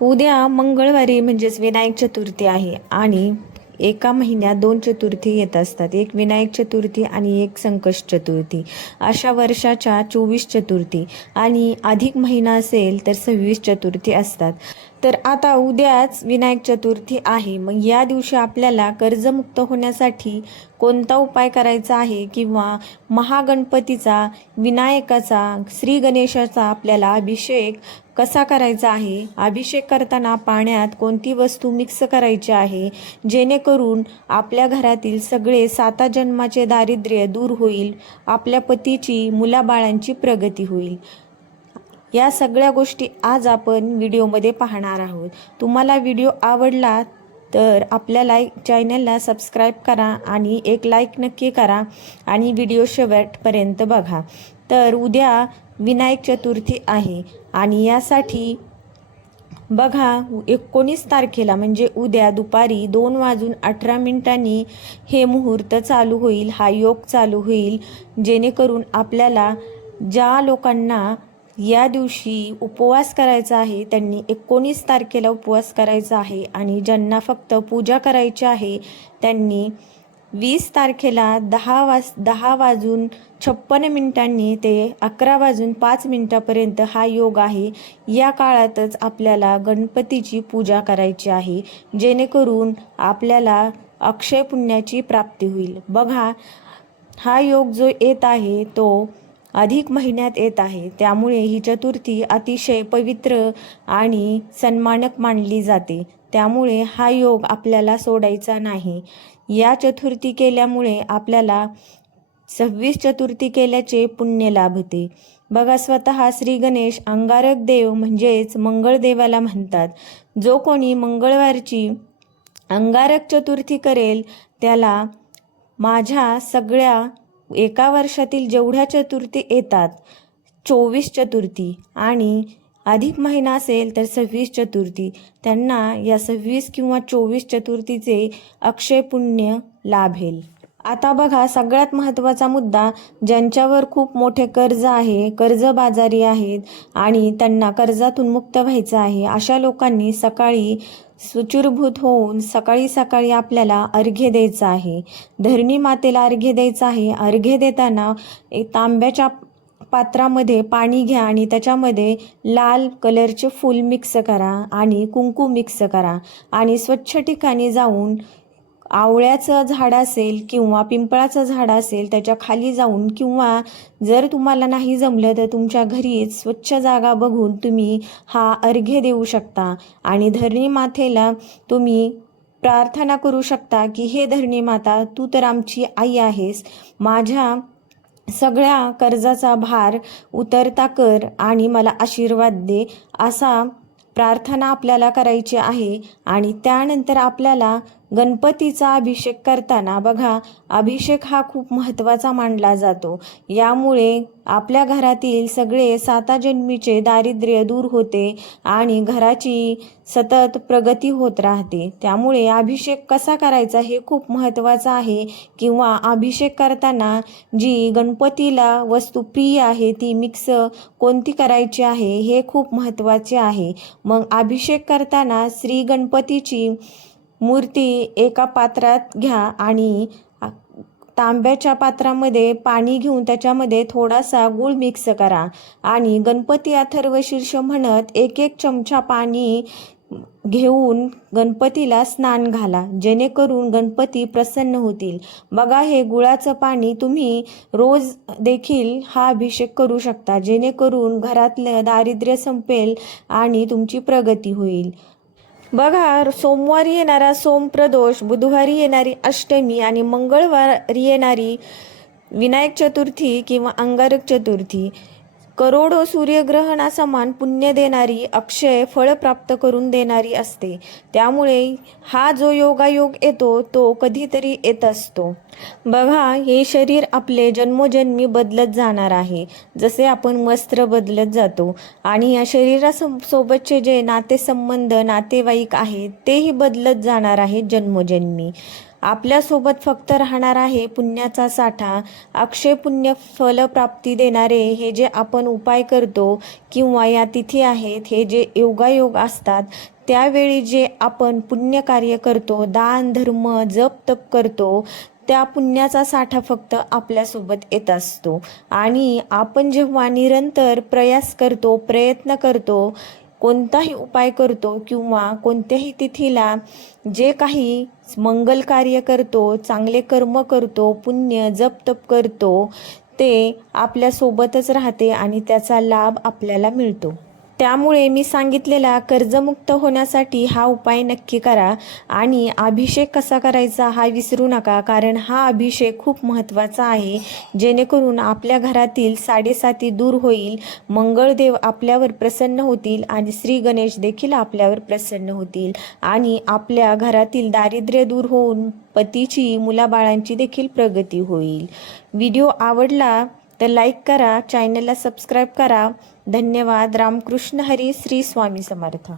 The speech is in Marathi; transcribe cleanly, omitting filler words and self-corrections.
उद्या मंगळवारी म्हणजेच विनायक चतुर्थी आहे आणि एका महिन्यात 2 चतुर्थी येत असतात. एक विनायक चतुर्थी आणि एक संकष्ट चतुर्थी. अशा वर्षाच्या 24 चतुर्थी आणि अधिक महिना असेल तर 26 चतुर्थी असतात. तर आता उद्याच विनायक चतुर्थी आहे. मग या दिवशी आपल्याला कर्जमुक्त होण्यासाठी कोणता उपाय करायचा आहे किंवा महागणपतीचा, विनायकाचा, श्री गणेशाचा आपल्याला अभिषेक कसा करायचा आहे, अभिषेक करताना पाण्यात कोणती वस्तू मिक्स करायची आहे जेणेकरून आपल्या घरातील सगळे 7 जन्माचे दारिद्र्य दूर होईल, आपल्या पतीची, मुलाबाळांची प्रगती होईल. या सगळ्या गोष्टी आज आपण व्हिडिओमध्ये पाहणार आहोत. तुम्हाला व्हिडिओ आवडला तर आपल्या चॅनलला सबस्क्राईब करा आणि एक लाईक नक्की करा आणि व्हिडिओ शेवटपर्यंत बघा. तर उद्या विनायक चतुर्थी आहे आणि यासाठी बघा 19 तारखेला म्हणजे उद्या दुपारी 2:18 हे मुहूर्त चालू होईल, हा योग चालू होईल, जेणेकरून आपल्याला ज्या लोकांना या दिवशी उपवास करायचा आहे त्यांनी 19 तारखेला उपवास करायचा आहे आणि ज्यांना फक्त पूजा करायची आहे त्यांनी 20 तारखेला 10:56 ते 11:05 हा योग आहे. या काळातच आपल्याला गणपतीची पूजा करायची आहे जेणेकरून आपल्याला अक्षय पुण्याची प्राप्ती होईल. बघा हा योग जो येत आहे तो अधिक महिन्यात येत आहे, त्यामुळे ही चतुर्थी अतिशय पवित्र आणि सन्मानक मानली जाते. त्यामुळे हा योग आपल्याला सोडायचा नाही. या चतुर्थी केल्यामुळे आपल्याला 26 चतुर्थी केल्याचे पुण्य लाभते. बघा स्वतः श्री गणेश अंगारक देव म्हणजेच मंगळदेवाला म्हणतात. जो कोणी मंगळवारची अंगारक चतुर्थी करेल त्याला माझ्या सगळ्या एका वर्षातील जेवढ्या चतुर्थी येतात 24 चतुर्थी आणि अधिक महिना असेल तर 26 चतुर्थी, त्यांना या 26 किंवा 24 चतुर्थीचे अक्षय पुण्य लाभेल. आता बघा सगळ्यात महत्त्वाचा मुद्दा, ज्यांच्यावर खूप मोठे कर्ज आहे, कर्जबाजारी आहेत आणि त्यांना कर्जातून मुक्त व्हायचं आहे, अशा लोकांनी सकाळी सुचिरभूत होऊन सकाळी सकाळी आपल्याला अर्घ्य द्यायचं आहे. धरणी मातेला अर्घ्य द्यायचं आहे. अर्घ्य देताना एक तांब्याच्या पात्रामध्ये पाणी घ्या आणि त्याच्यामध्ये लाल कलरचे फूल मिक्स करा आणि कुंकू मिक्स करा आणि स्वच्छ ठिकाणी जाऊन आवळ्याचं झाड असेल किंवा पिंपळाचं झाड असेल त्याच्या खाली जाऊन किंवा जर तुम्हाला नाही जमलं तर तुमच्या घरीच स्वच्छ जागा बघून तुम्ही हा अर्घ्य देऊ शकता आणि धरणी मातेला तुम्ही प्रार्थना करू शकता की हे धरणी माता, तू तर आमची आई आहेस, माझ्या सगळ्या कर्जाचा भार उतरता कर आणि मला आशीर्वाद दे, असा प्रार्थना आपल्याला करायची आहे. आणि त्यानंतर आपल्याला गणपतीचा अभिषेक करताना बघा अभिषेक हा खूप महत्त्वाचा मानला जातो. यामुळे आपल्या घरातील सगळे 7 जन्मीचे दारिद्र्य दूर होते आणि घराची सतत प्रगती होत राहते. त्यामुळे अभिषेक कसा करायचा हे खूप महत्त्वाचं आहे किंवा अभिषेक करताना जी गणपतीला वस्तू प्रिय आहे ती मिक्स कोणती करायची आहे हे खूप महत्त्वाचे आहे. मग अभिषेक करताना श्री गणपतीची मूर्ती एका पात्रात घ्या आणि तांब्याच्या पात्रामध्ये पाणी घेऊन त्याच्यामध्ये थोडासा गूळ मिक्स करा आणि गणपती अथर्वशीर्ष म्हणत 1-1 चमचा पाणी घेऊन गणपतीला स्नान घाला, जेणेकरून गणपती प्रसन्न होतील. बघा हे गुळाचं पाणी तुम्ही रोज देखील हा अभिषेक करू शकता, जेणेकरून घरातलं दारिद्र्य संपेल आणि तुमची प्रगती होईल. बघा सोमवारी येणारा सोमप्रदोष, बुधवारी येणारी अष्टमी आणि मंगळवारी येणारी विनायक चतुर्थी किंवा अंगारक चतुर्थी करोडो सूर्यग्रहणासमान पुण्य देणारी, अक्षय फळ प्राप्त करून देणारी असते. त्यामुळे हा जो योगायोग येतो तो कधीतरी येत असतो. बघा हे शरीर आपले जन्मोजन्मी बदलत जाणार आहे, जसे आपण वस्त्र बदलत जातो आणि या शरीरासोबतचे जे नातेसंबंध नातेवाईक आहेत तेही बदलत जाणार आहेत जन्मोजन्मी. आपल्यासोबत फक्त राहणार आहे पुण्याचा साठा. अक्षय पुण्य फलप्राप्ती देणारे हे जे आपण उपाय करतो किंवा या तिथी आहेत, हे जे योगायोग असतात, त्यावेळी जे आपण पुण्यकार्य करतो, दान धर्म जप तप करतो, त्या पुण्याचा साठा फक्त आपल्यासोबत येत असतो. आणि आपण जेव्हा निरंतर प्रयास करतो, प्रयत्न करतो, कोणताही उपाय करतो किंवा कोणत्याही तिथीला जे काही मंगल कार्य करतो, चांगले कर्म करतो, पुण्य जप तप करतो, ते आपल्यासोबतच राहते आणि त्याचा लाभ आपल्याला मिळतो. त्यामुळे मी सांगितलेला कर्जमुक्त होण्यासाठी हा उपाय नक्की करा. आणि अभिषेक कसा करायचा हा विसरू नका, कारण हा अभिषेक खूप महत्त्वाचा आहे. जेणेकरून आपल्या घरातील साडेसाती दूर होईल, मंगळदेव आपल्यावर प्रसन्न होतील आणि श्री गणेश देखील आपल्यावर प्रसन्न होतील आणि आपल्या घरातील दारिद्र्य दूर होऊन पतीची, मुलाबाळांची देखील प्रगती होईल. व्हिडिओ आवडला तर लाईक करा, चॅनलला सबस्क्राईब करा. धन्यवाद. रामकृष्ण हरी. श्री स्वामी समर्थ.